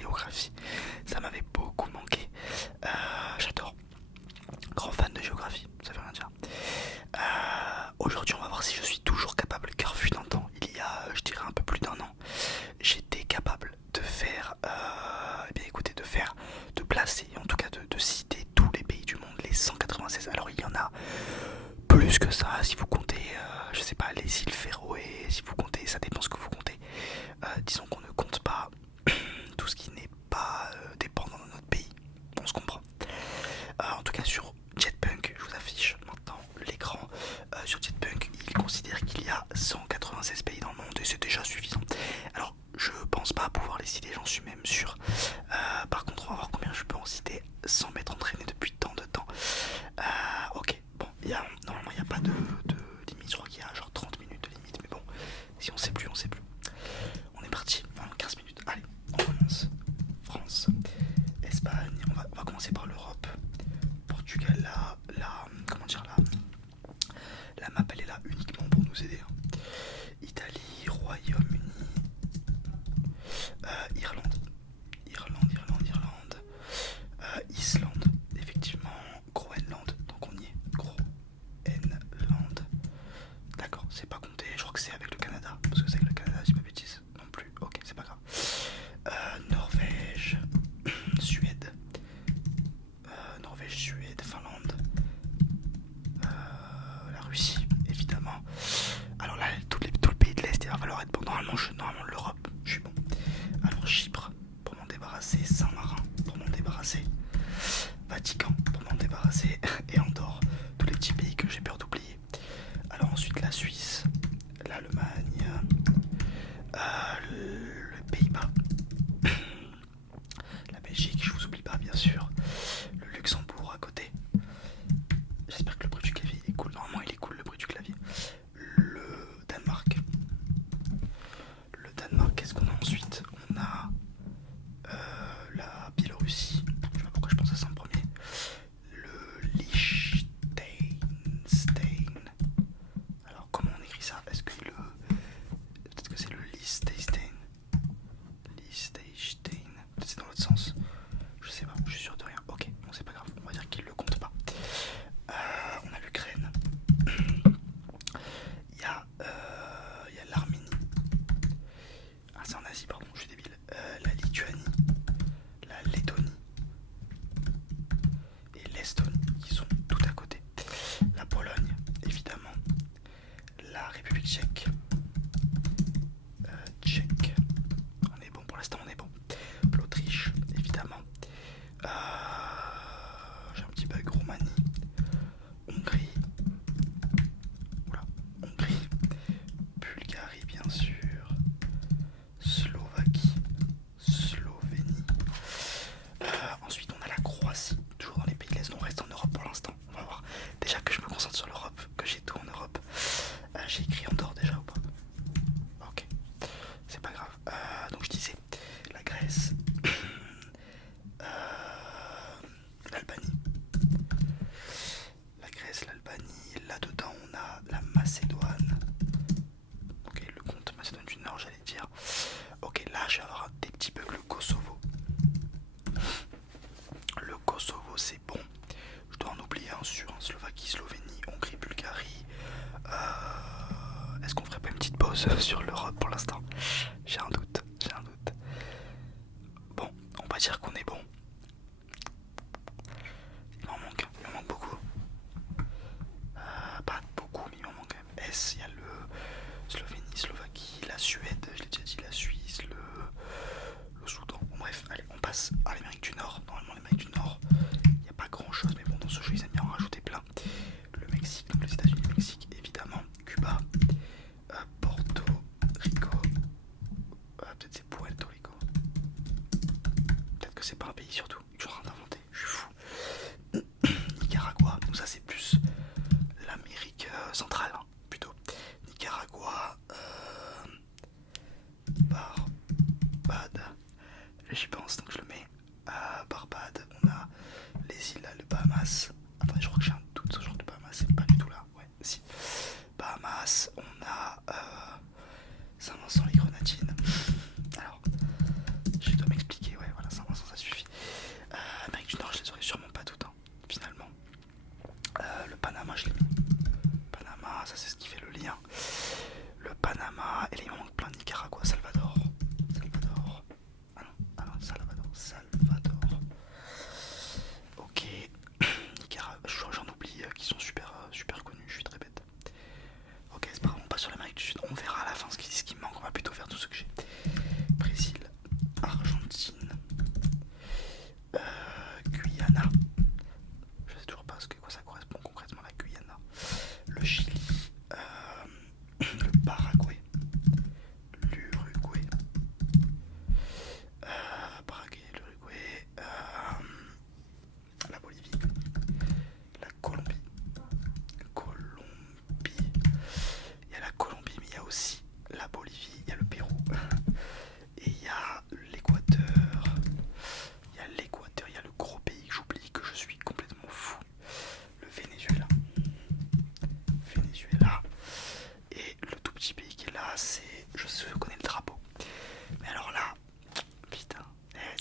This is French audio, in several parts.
géographie. Ça m'avait beaucoup manqué. J'adore. Grand fan de géographie, ça veut rien dire. Aujourd'hui, on va voir si je suis toujours capable, car fut un temps, il y a, je dirais un peu plus d'1 an, j'étais capable de faire, eh bien écoutez, de placer, en tout cas de citer tous les pays du monde, les 196. Alors il y en a plus que ça, si vous comptez, je sais pas, les îles Féroé, si vous comptez, ça dépend ce que vous comptez. Disons qu'on ne compte pas tout ce qui n'est pas dépendant de notre pays, on se comprend. En tout cas sur Jetpunk, je vous affiche maintenant l'écran. Sur Jetpunk, il considère qu'il y a 196 pays dans le monde et c'est déjà suffisant. Alors je pense pas pouvoir les citer, j'en suis même sûr. Par contre on va voir combien je peux en citer sans m'être entraîné depuis tant de temps. Ok, bon, normalement il n'y a pas de limite, je crois qu'il y a genre 30 minutes de limite, mais bon, si on sait plus, on sait plus. On est parti, 15 minutes, allez, on commence. France, Espagne, on va commencer par l'Europe. Portugal, comment dire, la map elle est là uniquement pour nous aider. Italie, Royaume-Uni, Irlande, Islande, effectivement, Groenland, donc on y est, Groenland. D'accord, c'est pas compté, je crois que c'est avec le Canada, parce que c'est avec le Canada, si pas bêtise, non plus, ok, c'est pas grave. Norvège, Suède, Finlande, la Russie, évidemment. Alors là, tout le pays de l'Est, il va falloir être bon. Normalement l'Europe, je suis bon. Alors Chypre, pour m'en débarrasser. Saint-Marin, pour m'en débarrasser. Vatican, pour m'en débarrasser. Et Andorre, tous les petits pays que j'ai peur d'oublier. Alors ensuite la Suisse, l'Allemagne, le Pays-Bas, la Belgique, je vous oublie pas bien sûr. Le Luxembourg à côté. J'espère que le bruit du clavier est cool. Normalement il est cool le bruit du clavier. Le Danemark. Qu'est-ce qu'on a ensuite? On a la Biélorussie. Je sais pas pourquoi je pense à ça en premier. Le Liechtenstein. Alors comment on écrit ça? Est-ce que peut-être que c'est le Liechtenstein. Peut-être c'est dans l'autre sens. Je sais pas, je suis sûr de rien. Ok, bon c'est pas grave, on va dire qu'il le compte pas. On a l'Ukraine. Il y a l'Arménie. Ah c'est en Asie, pardon, je suis débile. La Lituanie, la Lettonie et l'Estonie qui sont tout à côté. La Pologne, évidemment. La République tchèque. On est bon pour l'instant, on est bon. L'Autriche, évidemment. J'ai un petit bug. Roumanie, Hongrie, Bulgarie bien sûr, Slovaquie, Slovénie. Ensuite on a la Croatie, toujours dans les pays de l'Est, on reste en Europe pour l'instant. On va voir. Déjà que je me concentre sur l'Europe, que j'ai tout en Europe. J'ai écrit Andorre déjà ou pas? Ok, c'est pas grave. Donc je disais la Grèce, l'Albanie. Là-dedans on a la Macédoine. Ok, le compte Macédoine du Nord, j'allais dire. Ok, là je vais avoir des petits bugs. Le Kosovo. Le Kosovo, c'est bon. Je dois en oublier un sur Slovaquie, Slovénie, Hongrie, Bulgarie. Est-ce qu'on ferait pas une petite pause sur l'Europe pour l'instant? J'ai un doute. Bon, on va dire qu'on est bon. Il m'en manque beaucoup. Pas beaucoup, mais il m'en manque quand même. Il y a le Slovénie, Slovaquie, la Suède, je l'ai déjà dit, la Suisse, le Soudan. Bon, bref, allez, on passe à l'Amérique du Nord. Normalement, l'Amérique du Nord, il n'y a pas grand chose, mais bon, dans ce jeu, ils aiment bien en rajouter plein. Le Mexique, donc les États-Unis, le Mexique, évidemment. Cuba, Porto Rico, peut-être c'est Puerto Rico. Peut-être que c'est pas un pays surtout, que je suis en train d'inventer, je suis fou. Nicaragua, donc ça c'est plus l'Amérique centrale, hein, plutôt. Nicaragua, Barbade, j'y pense donc je le mets. Barbade, on a les îles, là, le Bahamas. Attendez, je crois que j'ai un doute sur le genre de Bahamas, c'est pas du tout là, ouais, si. Bahamas, on a Saint-Vincent les Grenadines. Alors, je dois m'expliquer, ouais,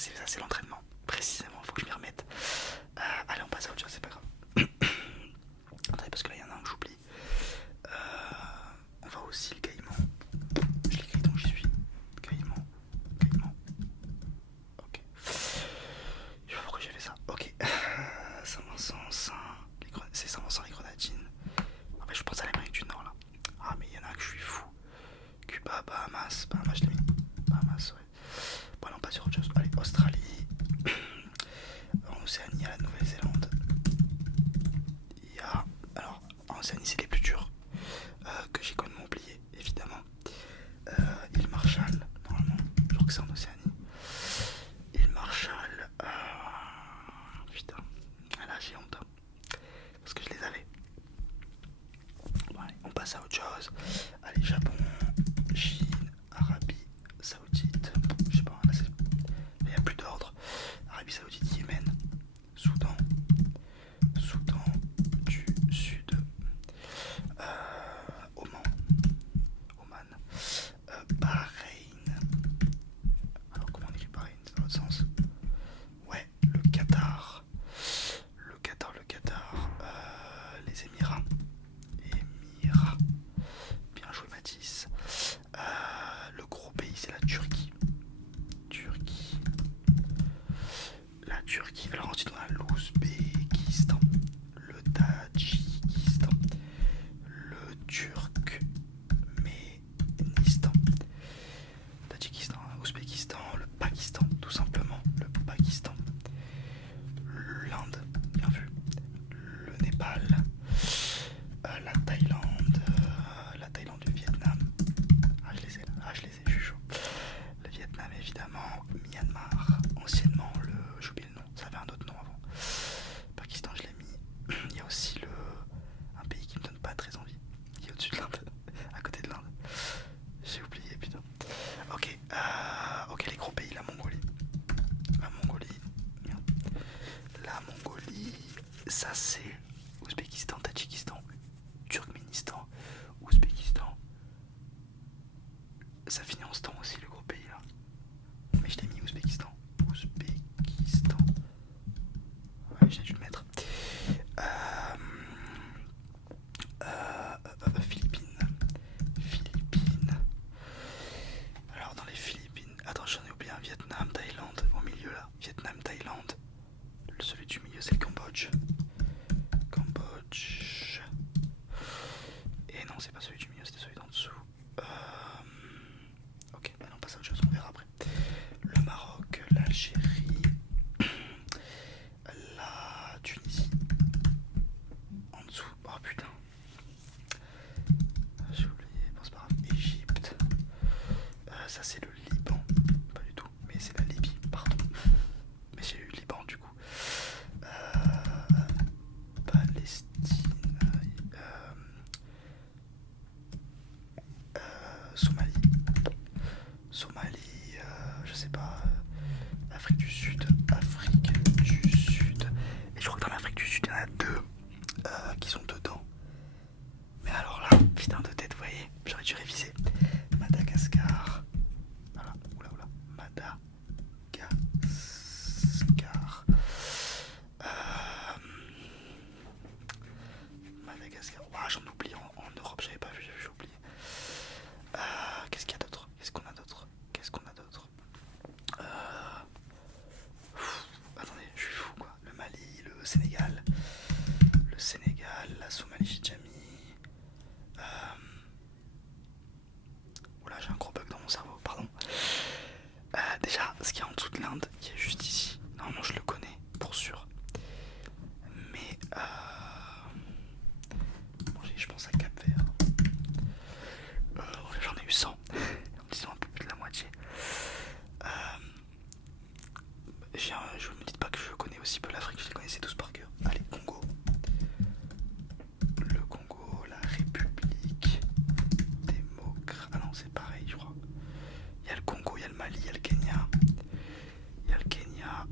ça c'est l'entraînement. Précisément, faut que je m'y remette. Allez, on passe à autre chose, c'est pas grave. Attendez, parce que là, il y en a un que j'oublie. On va aussi le Caïman. Je l'écris donc j'y suis. Caïman. Ok. Je sais pas pourquoi j'ai fait ça. Ok. Saint-Vincent, c'est Saint-Vincent les Grenadines. En fait, je pense à l'Amérique du Nord là. Ah, mais il y en a un que je suis fou. Cuba, Bahamas, je l'ai mis. Bahamas, ouais. Bon, allez, on passe sur autre chose. Allez, Australie. En Océanie, il y a la Nouvelle-Zélande. Il y a. Alors, en Océanie, c'est les plus durs que j'ai complètement oublié, évidemment. Île Marshall, normalement. Je crois que c'est en Océanie. Île Marshall. Putain. Là, j'ai honte. Parce que je les avais. Bon, allez, on passe à autre chose. Allez, Japon, Chine, Arabie Saoudite. Je sais pas, là, il n'y a plus d'ordre. Arabie Saoudite, Yémen, Soudan du Sud, Oman, Bahreïn. Alors comment on écrit Bahreïn, c'est dans l'autre sens. Ouais, le Qatar, les Émirats. Bien joué Mathis. Le gros pays c'est la Turquie. La Turquie. Alors ensuite on a l'Ouzbékistan, le Tadjikistan, le Turkménistan, Ouzbékistan, le Pakistan, tout simplement, le Pakistan, l'Inde, bien vu, le Népal, la Thaïlande, le Vietnam. Je les ai, je suis chaud. Le Vietnam évidemment, Myanmar, anciennement j'ai oublié le nom, ça avait un autre nom avant. Pakistan je l'ai mis. Il y a aussi un pays qui me donne pas très envie, qui est au-dessus de l'Inde, à côté de l'Inde. J'ai oublié putain. Ok, les gros pays, la Mongolie, ça c'est Ouzbékistan, Tadjikistan, Turkménistan, Ouzbékistan. Ça finit en stan aussi le gros pays là. Mais je l'ai mis Ouzbékistan. Ouais, j'ai dû le mettre. Philippines. Alors dans les Philippines. Attends, j'en ai oublié un. Vietnam, Thaïlande. Au milieu là. Vietnam, Thaïlande. Celui du milieu c'est le Cambodge. Et non, c'est pas celui du milieu, c'était celui d'en dessous. Ok, bah non, passe à autre chose, on verra après. Le Maroc, l'Algérie, la Tunisie. En dessous, oh putain. J'ai oublié, bon c'est pas grave. Égypte. Ça c'est le Liban. Pas du tout, mais c'est la Libye, pardon. Mais j'ai eu Liban du coup. Palestine. Somalie, je sais pas, Afrique du Sud. Et je crois que dans l'Afrique du Sud, il y en a deux qui sont dedans. Mais alors là, putain de tête, vous voyez, j'aurais dû réviser. Madagascar. Voilà, oula. Madagascar. Ouah, j'en oublie en Europe, j'avais pas vu, j'ai oublié. Qu'est-ce qu'il y a d'autre? Qu'est-ce qu'on a d'autre? Attendez, je suis fou quoi. Le Mali, le Sénégal, la Somalie, j'ai déjà mis. Oula, j'ai un gros bug dans mon cerveau, pardon. Déjà, ce qu'il y a en dessous de l'Inde, qui est juste ici, normalement je le connais pour sûr. Mais bon, je pense à Cap-Vert. J'en ai eu 100, disons un peu plus de la moitié. Je me dis pas que je connais aussi peu l'Afrique, je les connaissais tous par cœur. Allez, Congo. Le Congo, la République démocratique. Ah non, c'est pareil, je crois. Il y a le Congo, il y a le Mali, il y a le Kenya.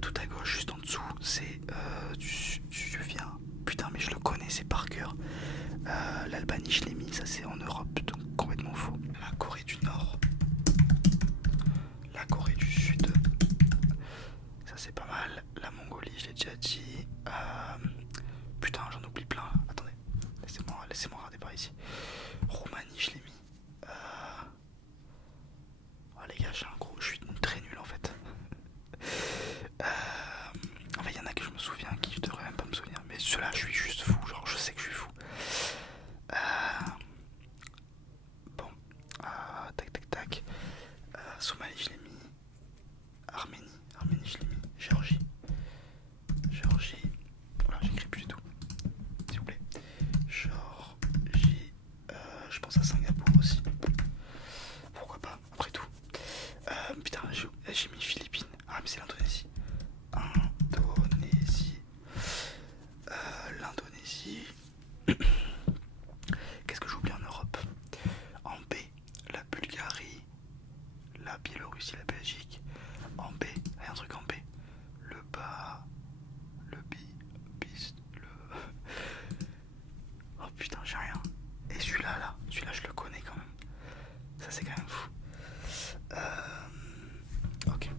Tout à gauche, juste en dessous, c'est je viens. Putain, mais je le connais, c'est par cœur. L'Albanie, je l'ai mis, ça c'est en Europe, donc complètement faux. La Corée du Nord. La Corée du Sud. c'est pas mal. La Mongolie, je l'ai déjà dit. Putain, j'en oublie plein là. Attendez, laissez-moi regarder par ici. Roumanie, je l'ai mis. Oh les gars, je suis très nul en fait. En fait, il y en a que je me souviens, qui je devrais même pas me souvenir. Mais ceux-là, je suis juste fou. Genre, je sais que je suis fou. Bon, tac tac tac. Somalie, je l'ai mis. Arménie, je l'ai mis. Géorgie. Voilà, j'écris plus du tout. S'il vous plaît. Géorgie. Je pense à Singapour aussi. Pourquoi pas, après tout. Putain, j'ai mis Philippines. Ah, mais c'est l'Indonésie. L'Indonésie. Qu'est-ce que j'oublie en Europe? En B, la Bulgarie, la Biélorussie, la Belgique. En B, il y a un truc en B. Le bas, le bis, le... Oh putain, j'ai rien. Et celui-là, je le connais quand même. Ça c'est quand même fou. Ok.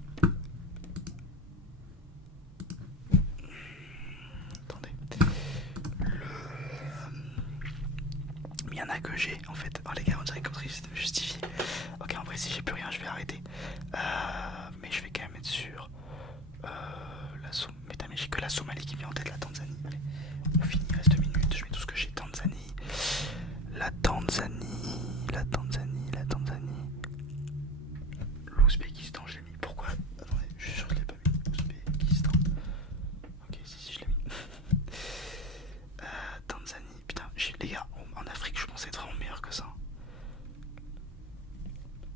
Attendez. Il y en a que j'ai en fait. Oh les gars, on dirait comme si c'était justifié. Ok, en vrai, si j'ai plus rien, je vais arrêter. Mais je vais quand même être sûr. Mais j'ai que la Somalie qui vient en tête, la Tanzanie. Allez, on finit, il reste 2 minutes. Je mets tout ce que j'ai. Tanzanie. La Tanzanie. L'Ouzbékistan, je l'ai mis. Pourquoi? Attendez, je suis sûr que je l'ai pas mis. Ouzbékistan. Ok, si, je l'ai mis. Tanzanie. Putain, les gars, en Afrique, je pensais être vraiment meilleur que ça.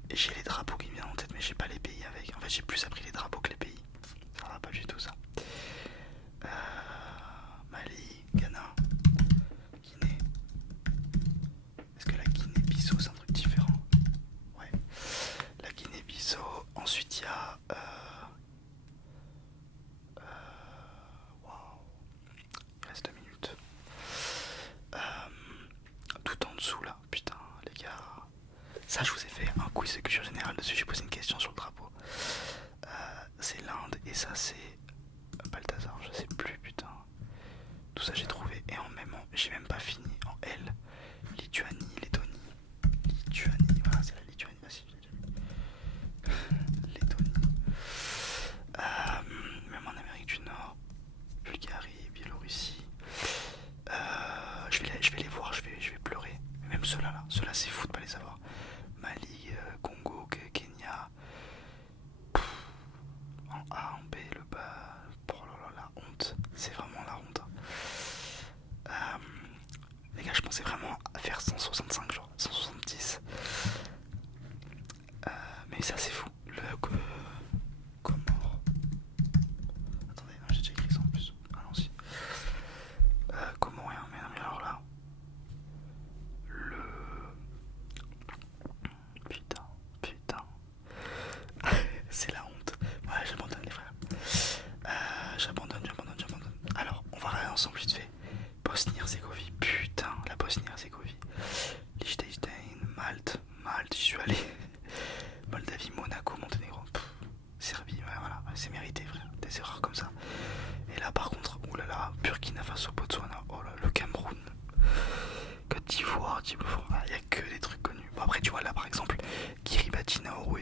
Et j'ai les drapeaux qui me viennent en tête, mais j'ai pas les pays avec. En fait, j'ai plus appris les drapeaux que les pays. Ça va pas du tout ça. Mali, Ghana, Guinée. Est-ce que la Guinée-Bissau c'est un truc différent? Ouais. La Guinée-Bissau. Ensuite il y a... Waouh. Il reste 2 minutes. Tout en dessous là. Putain les gars. Ça je vous ai fait un quiz de culture générale dessus. J'ai posé une question sur le drapeau. C'est l'Inde et ça c'est Balthazar, je sais plus, putain. Tout ça j'ai trouvé et en même temps, j'ai même pas fini. En L, Lituanie, Lettonie. Voilà, c'est la Lituanie. Ah si, je l'ai déjà mis. Lettonie. Même en Amérique du Nord, Bulgarie, Biélorussie. Je vais les voir, je vais pleurer. Mais même ceux-là, c'est fou de pas les avoir. Mali, Congo, Kenya. En A, en B, le bas. Oh là là, la honte. C'est vraiment la honte. Les gars, je pensais vraiment à faire 165, genre 170. Mais ça, c'est fou. Comore. Attendez, non, j'ai déjà écrit ça en plus. Allons-y. Comorien, mais alors là. Putain. C'est la honte. Ouais, j'abandonne les frères. J'abandonne. Alors, on va regarder ensemble vite fait. Bosnie-Herzégovine, putain, la Bosnie-Herzégovine. Liechtenstein, Malte, j'y suis allé. Moldavie, Monaco, Monténégro. Serbie, ouais, voilà, c'est mérité, frère. Des erreurs comme ça. Et là, par contre, oulala, Burkina Faso, Botswana, oh là, le Cameroun, Côte d'Ivoire, il y a que des trucs connus. Bon, après, tu vois, là, par exemple, Kiribati, Nauru,